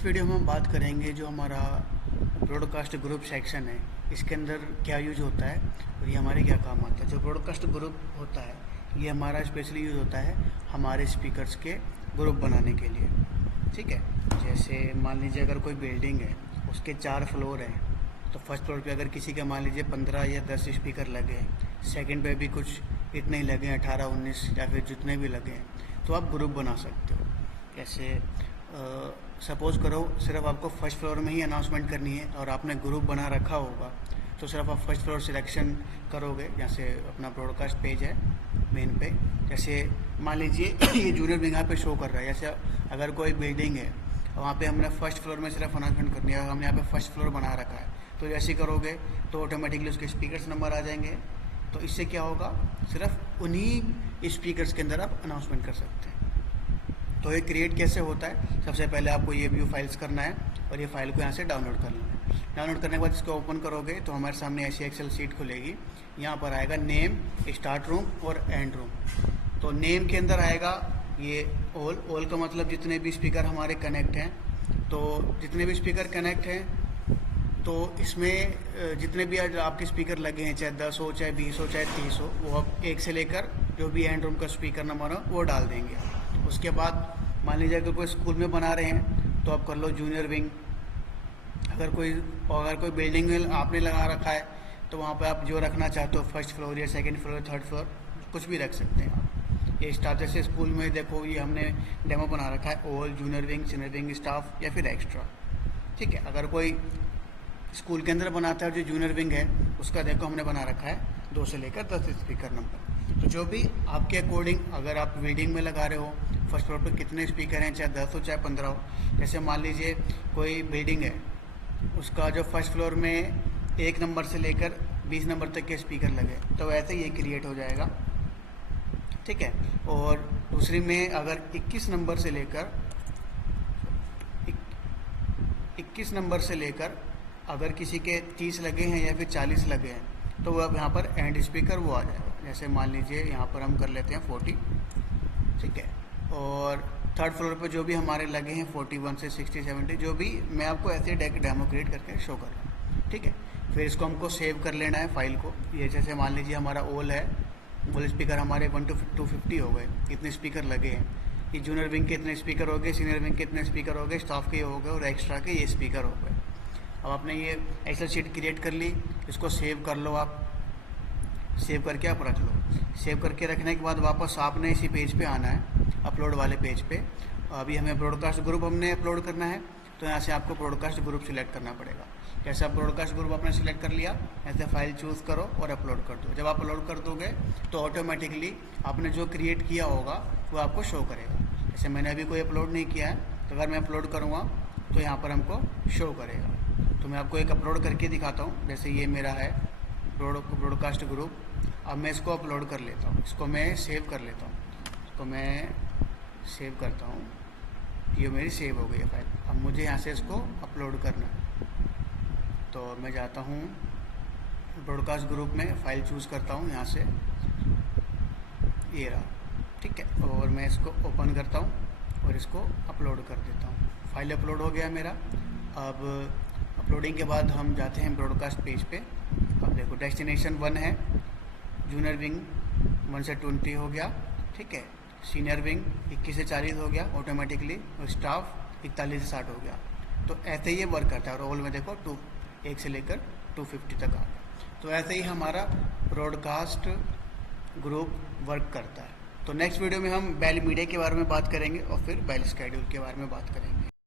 इस वीडियो में हम बात करेंगे जो हमारा ब्रॉडकास्ट ग्रुप सेक्शन है, इसके अंदर क्या यूज होता है और ये हमारे क्या काम आता है। जो ब्रॉडकास्ट ग्रुप होता है ये हमारा स्पेशली यूज होता है हमारे स्पीकर्स के ग्रुप बनाने के लिए। ठीक है, जैसे मान लीजिए अगर कोई बिल्डिंग है, उसके 4 फ्लोर हैं, तो फर्स्ट फ्लोर पे अगर किसी के मान लीजिए 15 या 10 स्पीकर लगे हैं, सेकंड पे भी कुछ इतने ही लगे हैं, 18, 19 या फिर जितने भी लगे हैं, तो आप ग्रुप बना सकते हो। जैसे सपोज़ करो सिर्फ आपको फर्स्ट फ्लोर में ही अनाउंसमेंट करनी है और आपने ग्रुप बना रखा होगा, तो सिर्फ आप फर्स्ट फ्लोर सिलेक्शन करोगे। जैसे अपना ब्रॉडकास्ट पेज है मेन पे, जैसे मान लीजिए ये जूनियर विंग यहाँ पे शो कर रहा है। जैसे अगर कोई बिल्डिंग है वहाँ पे हमने फर्स्ट फ्लोर में सिर्फ अनाउंसमेंट करनी है, हमने यहाँ पे फर्स्ट फ्लोर बना रखा है, तो जैसे करोगे तो ऑटोमेटिकली उसके स्पीकर्स नंबर आ जाएंगे। तो इससे क्या होगा, सिर्फ उन्हीं स्पीकर्स के अंदर आप अनाउंसमेंट कर सकते हैं। तो ये क्रिएट कैसे होता है, सबसे पहले आपको ये व्यू फाइल्स करना है और ये फाइल को यहाँ से डाउनलोड कर लेना है। डाउनलोड करने के बाद इसको ओपन करोगे तो हमारे सामने ऐसी एक्सेल शीट खुलेगी। यहाँ पर आएगा नेम, स्टार्ट रूम और एंड रूम। तो नेम के अंदर आएगा ये ऑल का मतलब जितने भी स्पीकर हमारे कनेक्ट हैं। तो जितने भी स्पीकर कनेक्ट हैं तो इसमें जितने भी आज आपके स्पीकर लगे हैं, चाहे 10 हो, चाहे 20 हो, चाहे 30 हो, वो आप 1 से लेकर जो भी एंड रूम का स्पीकर नंबर हो वो डाल देंगे। उसके बाद मान लीजिए अगर कोई स्कूल में बना रहे हैं तो आप कर लो जूनियर विंग। अगर कोई बिल्डिंग में आपने लगा रखा है तो वहाँ पे आप जो रखना चाहते हो, फर्स्ट फ्लोर या सेकंड फ्लोर, थर्ड फ्लोर, कुछ भी रख सकते हैं आप। ये स्टाफ जैसे स्कूल में देखो, ये हमने डेमो बना रखा है all, junior wing, senior wing, staff या फिर एक्स्ट्रा। ठीक है, अगर कोई स्कूल के अंदर बनाता है जो जूनियर विंग है, उसका देखो हमने बना रखा है 2 से लेकर 10 स्पीकर नंबर। तो जो भी आपके अकॉर्डिंग, अगर आप बिल्डिंग में लगा रहे हो, फर्स्ट फ्लोर पर कितने स्पीकर हैं, चाहे 10 हो चाहे 15 हो। जैसे मान लीजिए कोई बिल्डिंग है, उसका जो फर्स्ट फ्लोर में 1 नंबर से लेकर 20 नंबर तक के स्पीकर लगे, तो वैसे ये क्रिएट हो जाएगा। ठीक है, और दूसरी में अगर 21 नंबर से लेकर अगर किसी के 30 लगे हैं या फिर 40 लगे हैं, तो वो अब यहाँ पर एंड स्पीकर वो आ जाएगा। जैसे मान लीजिए यहाँ पर हम कर लेते हैं 40। ठीक है, और थर्ड फ्लोर पे जो भी हमारे लगे हैं 41 से 60, 70, जो भी, मैं आपको ऐसे डेमो क्रिएट करके शो कर रहा हूँ। ठीक है, फिर इसको हमको सेव कर लेना है फाइल को। ये जैसे मान लीजिए हमारा ऑल है, ऑल स्पीकर हमारे 1 to 250 हो गए, इतने स्पीकर लगे हैं। ये जूनियर विंग के इतने स्पीकर हो गए, सीनियर विंग के इतने स्पीकर हो गए, स्टाफ के हो गए और एक्स्ट्रा के ये स्पीकर हो गए। अब आपने ये एक्सेल शीट क्रिएट कर ली, इसको सेव कर लो। आप सेव करके आप रख लो। सेव करके रखने के बाद वापस आपने इसी पेज पे आना है, अपलोड वाले पेज पे। अभी हमें ब्रॉडकास्ट ग्रुप हमने अपलोड करना है, तो यहाँ से आपको ब्रॉडकास्ट ग्रुप सिलेक्ट करना पड़ेगा। जैसे आप ब्रॉडकास्ट ग्रुप आपने सिलेक्ट कर लिया, ऐसे फाइल चूज़ करो और अपलोड कर दो। जब आप अपलोड कर दोगे तो ऑटोमेटिकली आपने जो क्रिएट किया होगा वो आपको शो करेगा। जैसे मैंने अभी कोई अपलोड नहीं किया है, तो अगर मैं अपलोड करूँगा तो यहाँ पर हमको शो करेगा। तो मैं आपको एक अपलोड करके दिखाता हूँ। जैसे ये मेरा है ब्रॉडकास्ट ग्रुप। अब मैं इसको अपलोड कर लेता हूँ, इसको मैं सेव कर लेता हूँ, इसको मैं सेव करता हूँ। ये मेरी सेव हो गई है फाइल। अब मुझे यहाँ से इसको अपलोड करना है, तो मैं जाता हूँ ब्रॉडकास्ट ग्रुप में, फाइल चूज़ करता हूँ यहाँ से, ये रहा। ठीक है, और मैं इसको ओपन करता हूँ और इसको अपलोड कर देता हूँ। फाइल अपलोड हो गया मेरा। अब अपलोडिंग के बाद हम जाते हैं ब्रॉडकास्ट पेज पे। अब देखो डेस्टिनेशन 1 है, जूनियर विंग 1 से 20 हो गया। ठीक है, सीनियर विंग 21 से 40 हो गया ऑटोमेटिकली, और स्टाफ 41 से 60 हो गया। तो ऐसे ही ये वर्क करता है। और ऑल में देखो 1 से लेकर 250 तक आ गया। तो ऐसे ही हमारा ब्रॉडकास्ट ग्रुप वर्क करता है। तो नेक्स्ट वीडियो में हम बेल मीडिया के बारे में बात करेंगे और फिर बेल स्केड्यूल के बारे में बात करेंगे।